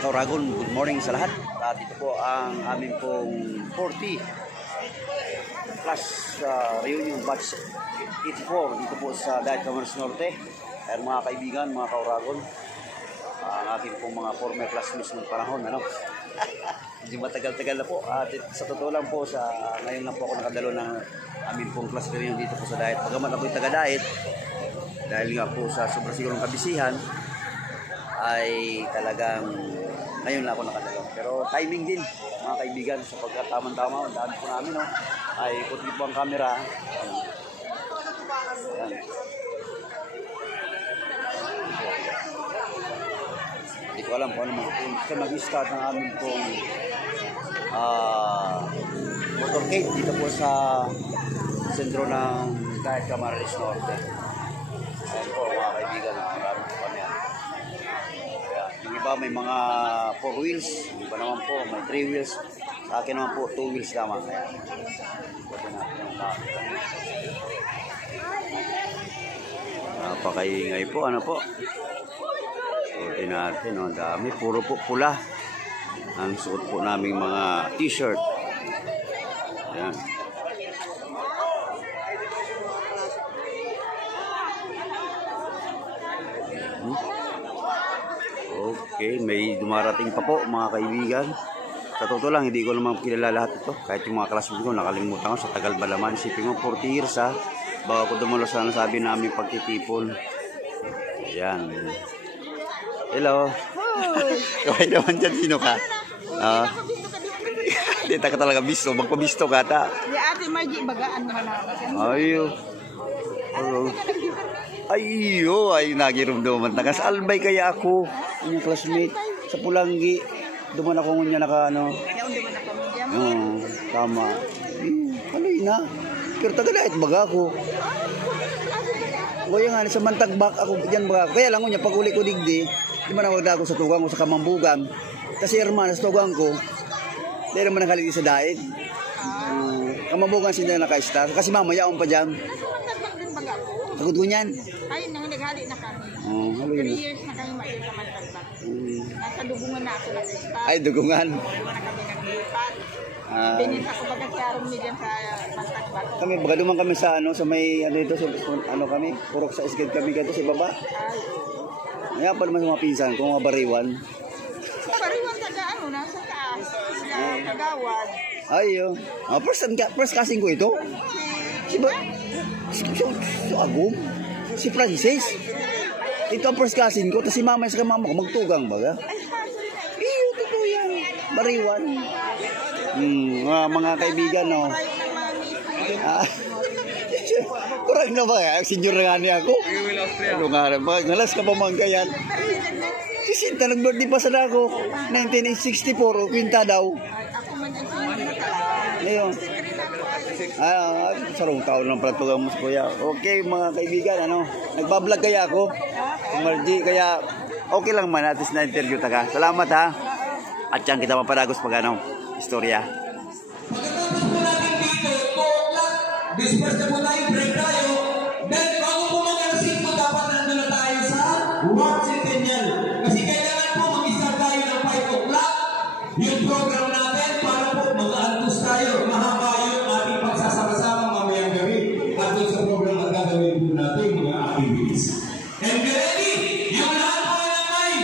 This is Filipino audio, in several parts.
Kauragon, good morning sa lahat. At ito po ang aming pong 40 plus reunion batch 84 dito po sa Dayat Camarines Norte. Ayan mga kaibigan, mga Kauragon, ang aking pong mga former classmates ng panahon, ano? Hindi matagal-tagal na po. At sa totoo lang po, ngayon lang po ako nakadalo ng aming pong class reunion dito po sa Dayat. Pagamat ako'y taga-Dayat, dahil nga po sa sobrang sigurong kabisihan, ay talagang ngayon lang ako nakadalo. Pero timing din mga kaibigan, sa pagkatamang-tama, ang daan po namin, no? Ay puti po ang camera. Ayan. Hindi ko alam kung ano mag-start ng aming pong motorcade dito po sa sentro ng Dayat Camarines Norte. Ayan po mga kaibigan, marami po kami yan. Yung iba may mga 4 wheels, yung iba naman po may 3 wheels. Sa akin naman po 2 wheels lamang. Kaya napakaingay po, ano po. Suotin natin, ang dami, puro po pula ang suot po naming mga t-shirt. Ayan. Okay, may dumarating pa po mga kaibigan. Sa totoo lang, hindi ko naman kilala lahat ito. Kahit yung mga classmates ko, nakalimutan ko sa tagal ba naman. Sipin mo, 40 years ha. Baka ko dumalo sa nasabi namin pagtitipon. Ayan. Hello. Kaway naman dyan, sino ka? Hindi ka talaga bisto. Magpabisto ka ta. Di ate, may bagaan naman ako. Ayo. Ay, nagirumduman. Nakasalbay kaya ako. Yung classmate sa Pulanggi. Duman ako ngunya naka ano. Tama. Haloy na. Pero taga-Dayat baga ako. Kaya nga, sa Mantagbak ako dyan baga ako. Kaya lang ngunya, pag uli ko digdi, di man nawagda ako sa tugang ko sa Kamambugan. Kasi hermana sa tugang ko, dahil naman nakalit sa Dayat. Kamambugan sila naka-star. Kasi mamaya akong pa dyan. Sagod ko niyan. Ay, naghali na kami. Haloy na. 3 years na kami maiil sa Mantagbak. Nasa dugungan na ako nag-start. Ay, dugungan. Dugungan na kami naglipat. Binita ko baga karoon niya dyan sa Mantagbak. Kami, baga duman kami sa ano, sa may, ano ito, ano kami, purok sa isgad kami ganito sa baba. Kaya pa naman sa mga pinsan ko, mga bariwan. Bariwan taga ano, nasa taas. Kagawad. Ay, first casting ko ito. Si Agum, si Francis. Ito ang first cousin ko, tapos si mama sa mama ko magtugang baga. Iyo, totoo yan. Bariwan. Mga kaibigan, no. Kurang na ba? Senior na nga niya ako. Ano nga rin ba? Ngalas ka pa manggayan. Si Sinta, nag-birthday pa sa ako. 1964, kwinta daw. Ngayon. Sarong taon lang pala tugang mas kuya. Okay mga kaibigan, ano, nagbablog kaya ako Margie, kaya okay lang man at least na interview ta ka. Salamat ha. At yan kita mapadagos pag ano, istorya. Disperse na po tayo, break tayo. Then bago po mag-alasing po, dapat nandun na tayo sa Watch Centennial. Kasi kailangan po mag-start tayo ng 5 o'clock yung program natin para po mag-antos tayo. Mahaba yung ating pagsasama-sama mamayang gabi at doon sa program na gagawin po natin mga activities. And get ready! Yung lahat po na may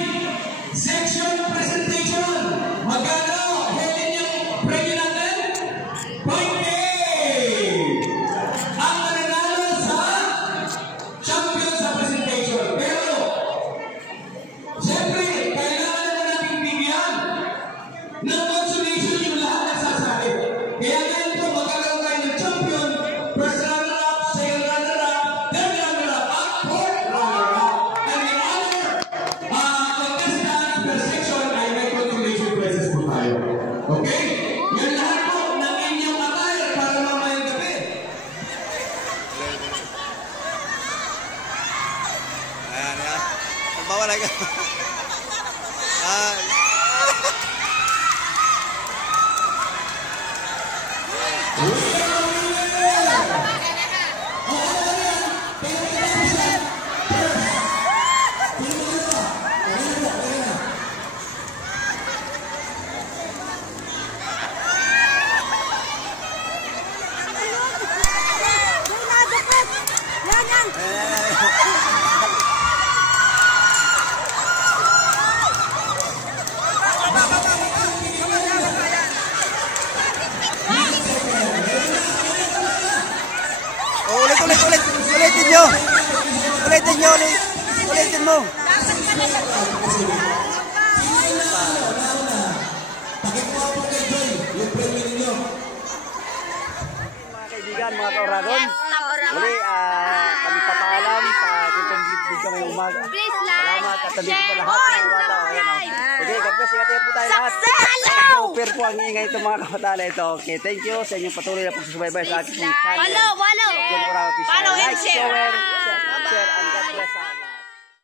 section presentation. Magkano? Heading yung preview natin? Point A! Ang mananalo sa champion sa presentation. Pero, siyempre, kailangan naman natin bigyan ng consolation yung lahat ng sasabi. Kaya ganito, magkakaroon tayo ng champion, first runner-up, second runner-up, third runner-up, at fourth runner-up. And the other contestants per section ay may consolation prizes po tayo. Okay? Yan lahat po ng inyong attire para mamayang gabi. Ayan, ayan. Magbawala ka. mo. Pakikuha po kay Joy, yung premium ninyo. Mga kaibigan, mga ka-Oragon. Muli, kami papaalam sa kukumbid kami umaga. Please like, Salamat at nandito po share, lahat ng mga bata. all. Ayan, oh. Okay, God bless. Ingat po tayo lahat. Super po ang ingay itong mga kabatala ito. Okay, thank you sa inyong patuloy na pagsusubaybay sa aking channel. Follow, follow. John Orao Official. Follow and Like, share. share, and